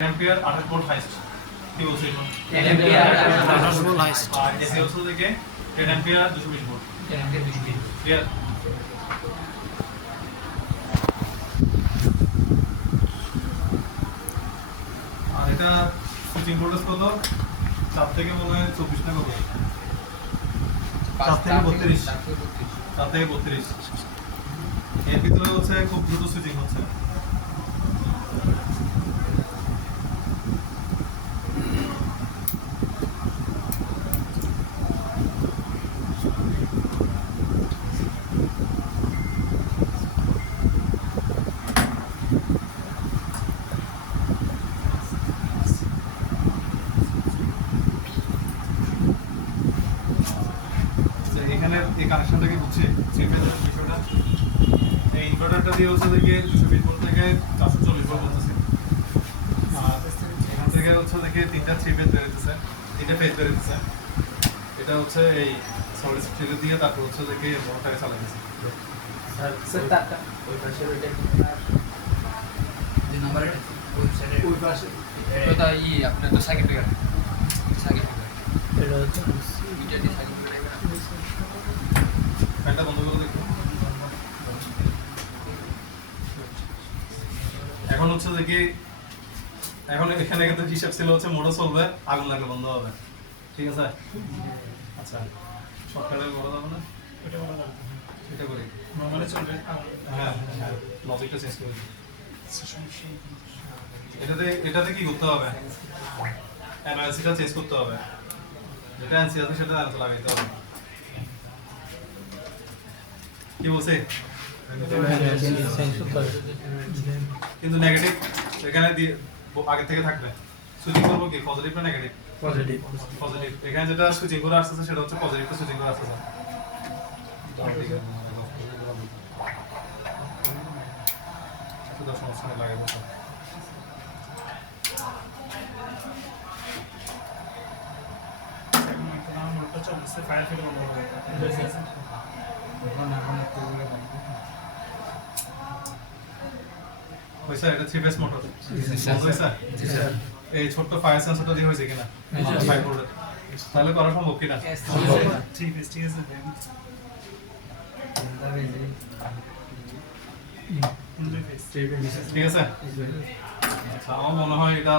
ampere 28 volt highest কি বলছো এখন 10 एम्पियर 28 ভোল্ট হাইস্ট আর এসি হচ্ছে থেকে 10 एम्पियर 220 ভোল্ট 10 एम्पियर 220 ক্লিয়ার আর এটা সুইচিং ভোল্টেজ কত 4 থেকে মনে হয় 24 না কত 4 থেকে 32 4 থেকে 32 এর ভিতরে হচ্ছে খুব দ্রুত সুইচিং হচ্ছে এখানে এই কানেকশনটাকে বুঝছে সিম্পলের বিষয়টা এই ইনভার্টারটা দিয়ে হচ্ছে থেকে 220 ভোল্ট থেকে 440 ভোল্ট হচ্ছে আর এখান থেকে হচ্ছে থেকে তিনটা থ্রি ফেজ বেরোতেছে তিনটা ফেজ বেরোতেছে এটা হচ্ছে এই সলিড স্টিল দিয়ে তারপর হচ্ছে থেকে মোটরটাকে চালাতেছে স্যার তারটা ওই পাশে ওইটা যে নাম্বার ওই সাইডে ওই পাশে এটা ই আপনার তো সার্কিট ব্রেকার এটা হচ্ছে এটা দিয়ে সার্কিট ব্রেকার ফ্যানটা বন্ধ করে দেখো এখন হচ্ছে দেখি এখন এখানে কিন্তু হিসাব ছিল হচ্ছে মোটর চলবে আগুন লাগলে বন্ধ হবে ঠিক আছে আচ্ছা শর্টকাটে বলা যাবে না এটা করি নরমালি চলবে হ্যাঁ লজিকটা চেঞ্জ করে এটাতে কি করতে হবে এমআইসিটা চেঞ্জ করতে হবে যেটা এনসি আছে সেটা আনতে লাগাইতে হবে কি বলছে কিন্তু নেগেটিভ এখানে দিয়ে আগে থেকে থাকবে সুইচিং করবো কি পজিটিভ না নেগেটিভ পজিটিভ পজিটিভ এখানে যেটা সুইচিং করে আসছে সেটা হচ্ছে পজিটিভটা সুইচিং করে আসছে সমস্যা লাগে ফায়ার ফিল বন্ধ হবে হয়েছে এটা থ্রি ফেজ মোটর হয়েছে এই ছোট্ট ফায়ার সেন্সরটা দিয়ে হয়েছে কিনা 5 ভোল্ট তাহলে করা সম্ভব কিনা ঠিক আছে ঠিক আছে আচ্ছা আমার মনে হয় এটা